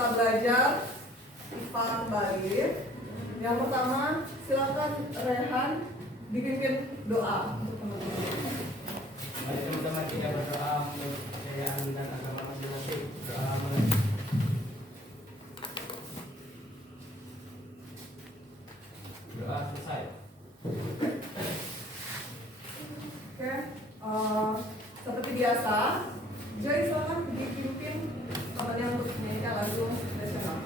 kita belajar IPA kembali. Yang pertama, silakan Rehan dipimpin doa untuk teman-teman. Mari teman-teman kita berdoa untuk kejayaan dan agama masing-masing. Doa selesai. Oke, seperti biasa, Joy silakan dipimpin kabarnya untuk menyanyikan lagu nasional.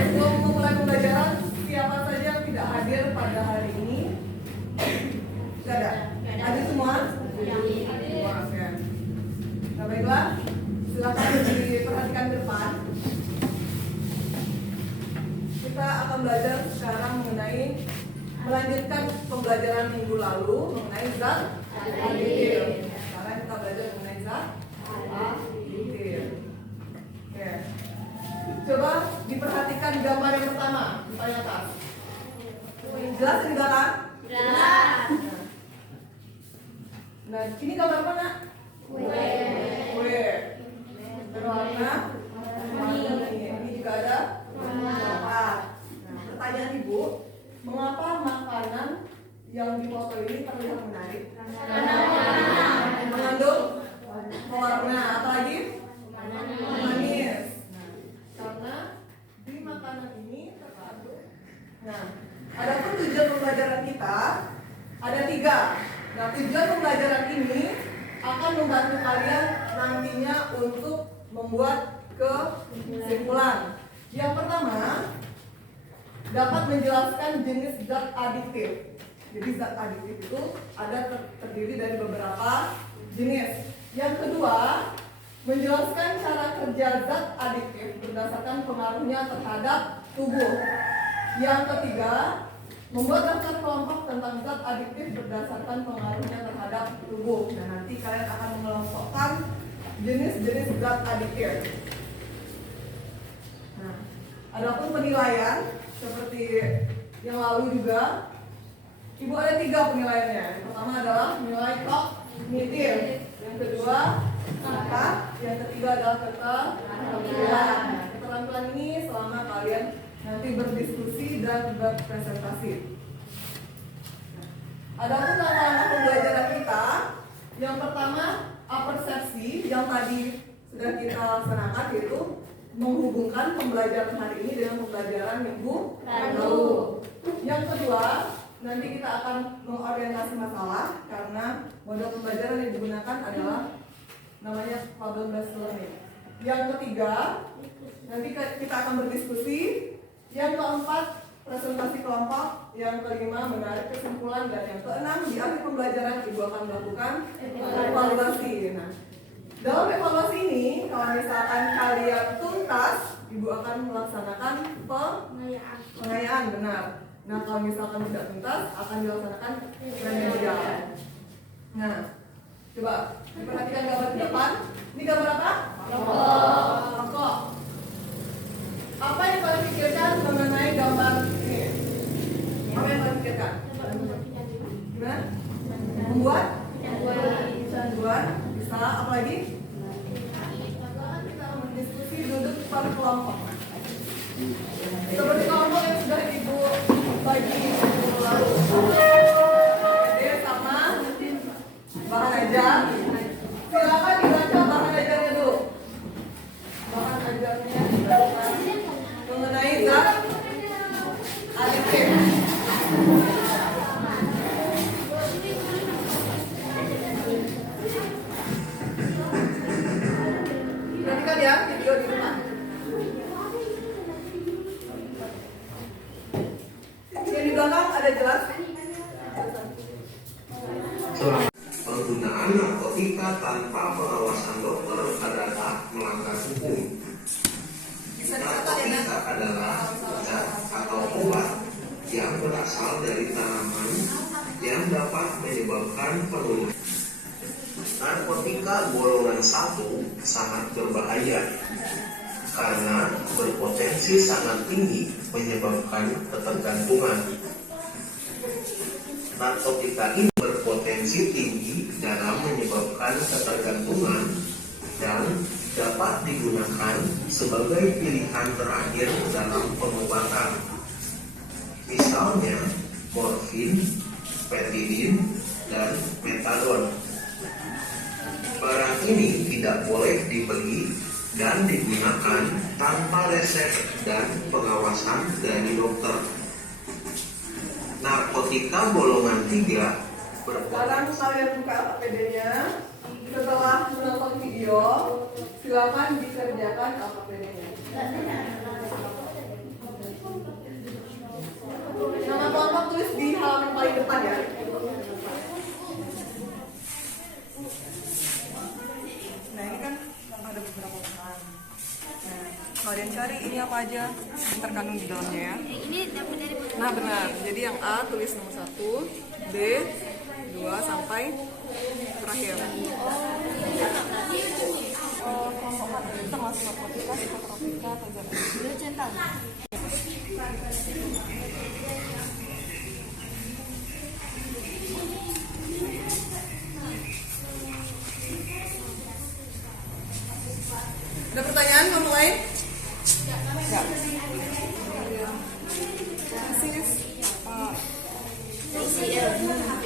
Sebelum memulai pembelajaran, siapa saja yang tidak hadir pada hari ini? Tidak ada? Hadir semua? Semua, oke. Nah, baiklah, silakan diperhatikan depan. Kita akan belajar sekarang melanjutkan pembelajaran minggu lalu mengenai zat aditif. Sekarang kita belajar mengenai zat aditif. Oke. Coba diperhatikan gambar yang pertama di paling atas. Jelas di belakang? Jelas. Nah, ini gambar apa, Nak? Kue. Berwarna ini. Ini juga ada warna. Nah, pertanyaan Ibu, mengapa makanan yang di foto ini terlihat menarik? Mengandung pewarna. Apa lagi? Manis. Karena di makanan ini terkandung. Nah, adapun tujuan pembelajaran kita ada 3. Nah, tujuan pembelajaran ini akan membantu kalian nantinya untuk membuat kesimpulan. Yang pertama, dapat menjelaskan jenis zat aditif. Jadi zat aditif itu ada terdiri dari beberapa jenis. Yang kedua, menjelaskan cara kerja zat aditif berdasarkan pengaruhnya terhadap tubuh. Yang ketiga, membuat daftar kelompok tentang zat aditif berdasarkan pengaruhnya terhadap tubuh. Nah, nanti kalian akan mengelompokkan jenis-jenis zat aditif. Nah, adapun penilaian seperti yang lalu juga, Ibu ada 3 penilaiannya. Yang pertama adalah nilai kognitif. Yang kedua kata, yang ketiga adalah keterampilan. Keterampilan ini selama kalian nanti berdiskusi dan berpresentasi. Adapun langkah-langkah pembelajaran kita, yang pertama apersepsi yang tadi sudah kita laksanakan, yaitu menghubungkan pembelajaran hari ini dengan pembelajaran minggu lalu. Yang kedua, nanti kita akan mengorientasi masalah karena model pembelajaran yang digunakan adalah namanya problem based learning. Yang ketiga, nanti kita akan berdiskusi. Yang keempat, presentasi kelompok. Yang kelima, menarik kesimpulan. Dan yang keenam, di akhir pembelajaran Ibu akan melakukan evaluasi. Nah, dalam evaluasi ini, kalau misalkan kalian tuntas, Ibu akan melaksanakan pengayaan, benar. Nah, kalau misalkan tidak tuntas, akan dilaksanakan remedial. Nah, coba diperhatikan gambar di depan. Ini gambar apa? Rokok. Apa yang kalian pikirkan mengenai gambar ini? Apa yang kalian pikirkan? Gimana? Membuat? Kecanduan. Bisa. Apa lagi? Kita berdiskusi duduk pada kelompok. Seperti kelompok yang sudah Ibu bagi minggu lalu. Oke, sama bahan ajar. Silakan dibaca bahan ajarnya dulu. Bahan ajarnya mengenai zat aditif. Perhatikan ya video di rumah. Yang di belakang ada jelas. Penggunaan narkotika tanpa pengawasan dokter adalah melanggar hukum. Narkotika adalah zat atau obat yang berasal dari tanaman yang dapat menyebabkan penurunan. Narkotika golongan 1 sangat berbahaya karena berpotensi sangat tinggi menyebabkan ketergantungan. Narkotika ini berpotensi tinggi dalam menyebabkan ketergantungan dan dapat digunakan sebagai pilihan terakhir dalam pengobatan. Misalnya morfin, petilin, dan metadon. Barang ini tidak boleh dibeli dan digunakan tanpa resep dan pengawasan dari dokter. Narkotika golongan 3 Sekarang kalian buka APD-nya. Setelah menonton video, silakan dikerjakan APD-nya. Nama kelompok tulis di halaman paling depan ya. Nah ini kan ada beberapa bahan. Nah kalian cari ini apa aja yang terkandung di dalamnya ya. Ini dapat dari Nah benar, jadi yang A tulis nomor 1, B 2 sampai terakhir. Kelompok materi termasuk narkotika, psikotropika, atau ada pertanyaan kamu lain? Enggak.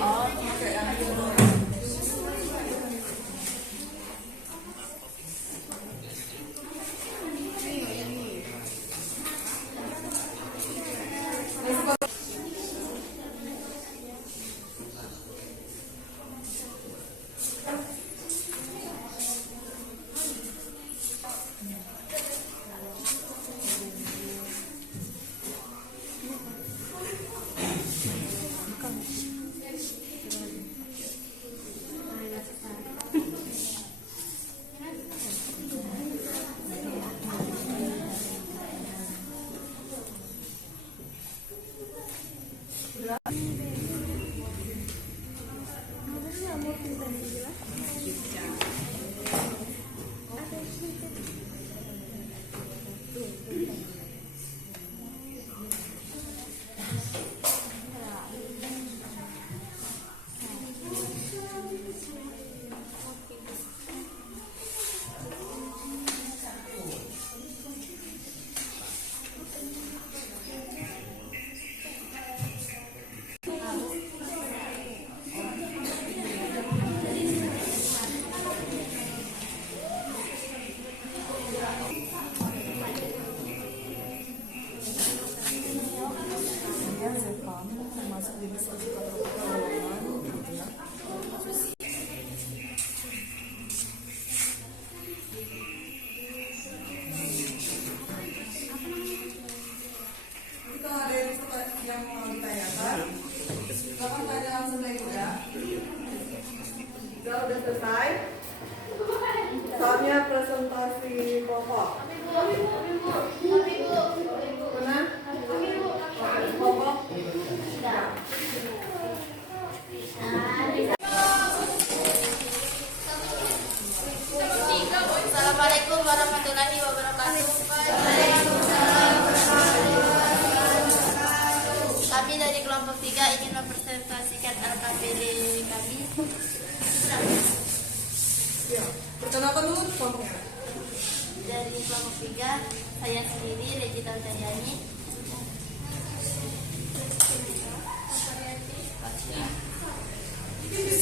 Oh, oke. Termasuk jenis psikotropika golongan gitu ya. Kita ada yang mau ditanyakan. Silakan tanya langsung dari ya. Kita udah selesai. Saatnya presentasi kelompok. Mana? Kelompok. Assalamualaikum warahmatullahi wabarakatuh. Kami dari kelompok 3 ingin mempresentasikan LKPD kami. Ya, perkenalkan dulu kelompoknya. Dari kelompok 3, saya sendiri Regita Tayani.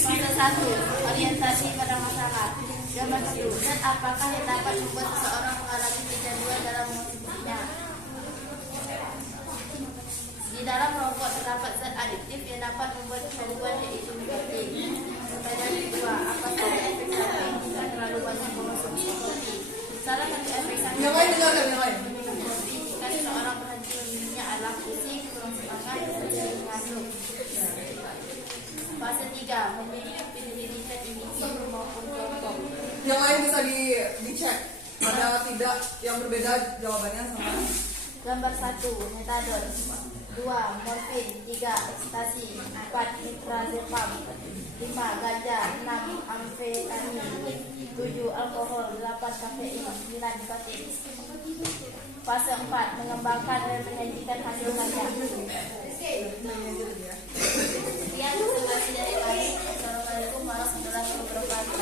Fase 1, orientasi pada masalah. Gambar 1, dan apakah yang dapat membuat seseorang mengalami kecanduan dalam musiknya? Di dalam rokok terdapat zat adiktif yang dapat membuat kecanduan, yaitu nikotin. Pertanyaan kedua, apa saja efek samping jika terlalu banyak mengonsumsi kopi? Salah satu efek samping Yang lain dengarkan, yang lain. minum kopi jika seseorang berhenti meminumnya adalah pusing, kurang semangat, dan sering ngantuk. Fase 3, memilih penyelidikan individu maupun kelompok. Yang lain bisa dicek. Ada tidak yang berbeda jawabannya sama. Gambar 1, metadon. 2. Morfin. 3. Ekstasi. 4. Nitrazepam. 5. Ganja. 6. Amfetamin. 7. Alkohol. 8. Kafein. 9. nikotin. Fase 4. Mengembangkan dan menyajikan hasil ganja. Sekian informasi dari kami. Assalamualaikum warahmatullahi wabarakatuh.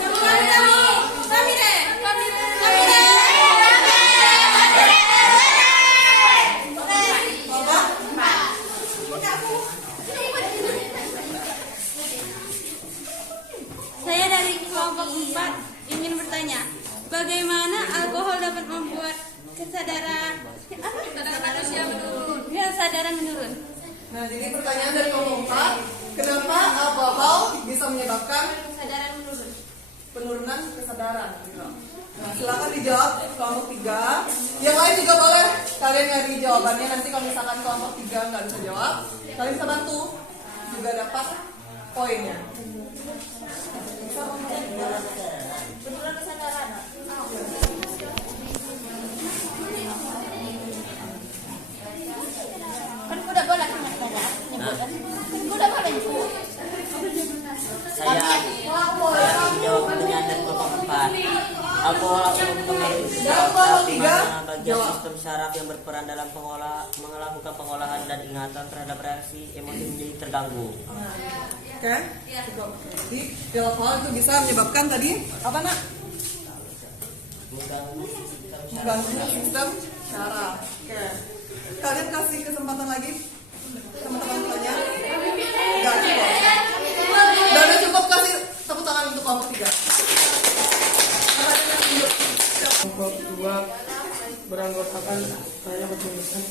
Saya dari kelompok 4 ingin bertanya, bagaimana alkohol dapat membuat kesadaran manusia menurun? Kesadaran menurun. Nah, jadi pertanyaan dari kelompok 4, kenapa alkohol bisa menyebabkan Kesadaran menurun. penurunan kesadaran? Gitu. Nah, silakan dijawab kelompok 3. Yang lain juga boleh kalian nyari jawabannya. Nanti kalau misalkan kelompok 3 nggak bisa jawab, kalian bisa bantu juga dapat poinnya. Penurunan kesadaran. Kan kuda bola kan nyebutkan. Kan kuda bola nyebut. Saya jawab pertanyaan dari kelompok 4. Alkohol Kelompok 3 bagian sistem saraf yang berperan dalam melakukan pengolahan dan ingatan terhadap reaksi emosi menjadi terganggu. Oke, jadi alkohol itu bisa menyebabkan tadi apa nak? Mengganggu sistem saraf. Oke, kalian kasih kesempatan lagi teman-teman tanya. Gak cukup. Dan udah cukup, kasih tepuk tangan untuk kelompok 3. Kelompok 2 beranggotakan saya bertulisan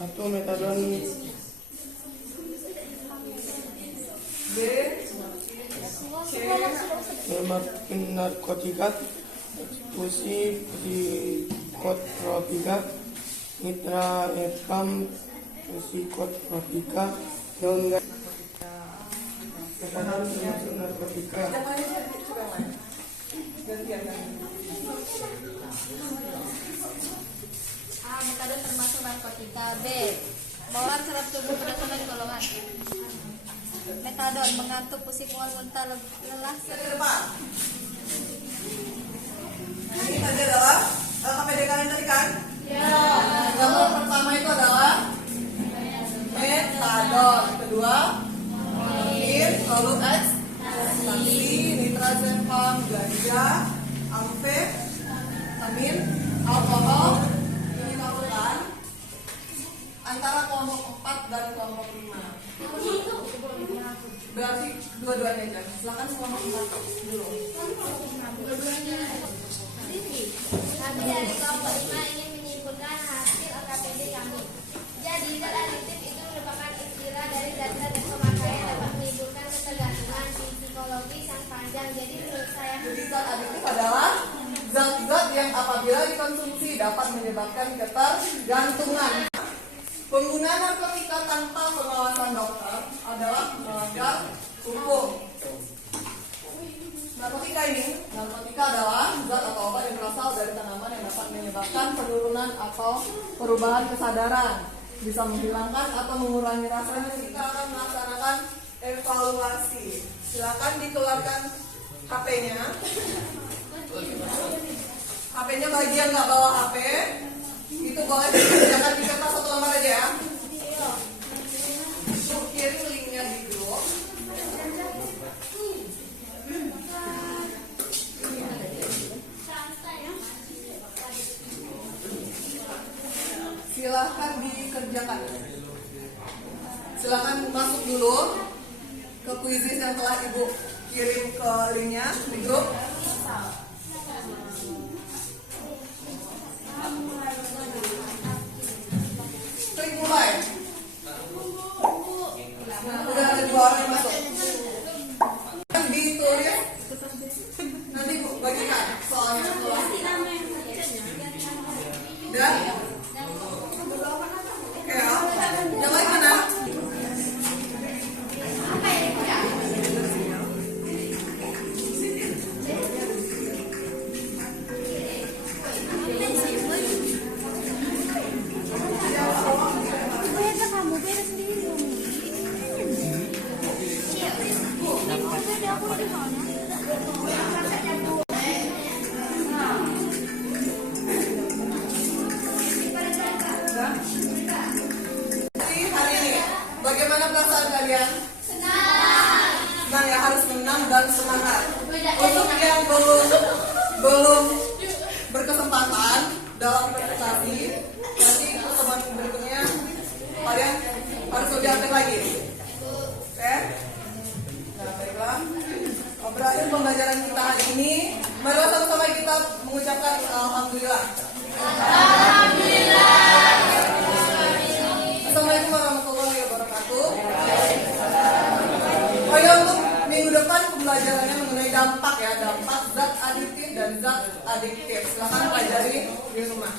satu metadon B, C, memakai narkotika, eksekusi, psikotropika, nitrazepam, psikotropika, dan metadon termasuk narkotika. yang lain coba yang lain. Gantian kan. A. Metadon termasuk narkotika. B. Bawaan serap tubuh berdasarkan golongan. Metadon mengantuk, pusing, mual, muntah, lelah. Ke depan. Nah, ini tadi adalah KPD kalian tadi kan? Ya. Yang pertama itu adalah metadon, kedua morfin, lalu ekstasi, nitrazepam, ganja, amfetamin, alkohol. Ini lakukan antara kelompok 4 dan kelompok 5. Berarti dua-duanya aja. Silakan kelompok 4 dulu. Kami dari kelompok 5 ingin menyimpulkan hasil LKPD kami. Jadi, zat adiktif itu merupakan istilah dari zat-zat yang pemakaian dapat menimbulkan ketergantungan psikologis yang panjang. Jadi, menurut saya, Jadi zat adiktif adalah zat-zat yang apabila dikonsumsi dapat menyebabkan ketergantungan. Penggunaan narkotika tanpa pengawasan dokter adalah melanggar hukum. Narkotika adalah zat atau obat yang berasal dari tanaman yang dapat menyebabkan penurunan atau perubahan kesadaran, bisa menghilangkan atau mengurangi rasa. Kita akan melaksanakan evaluasi. Silakan dikeluarkan HP-nya. HP-nya bagi yang nggak bawa HP, itu boleh dikerjakan di kertas satu lembar aja ya. Kirim linknya di grup. Silahkan dikerjakan. Silahkan masuk dulu ke kuisis yang telah ibu kirim ke linknya di grup. Klik mulai. Nah, udah ada 2 orang yang masuk. Ditulis. Nanti bu bagikan soalnya. Dan oke ya. Yang lain mana? semangat. Untuk yang belum berkesempatan dalam presentasi, nanti pertemuan berikutnya kalian harus lebih aktif lagi. Oke? Nah, baiklah. Berakhir pembelajaran kita hari ini. Marilah sama-sama kita mengucapkan alhamdulillah. Assalamualaikum warahmatullahi wabarakatuh. Oh ya, untuk minggu depan pembelajarannya mengenai dampak ya, dampak zat aditif dan zat adiktif. Silakan pelajari di rumah.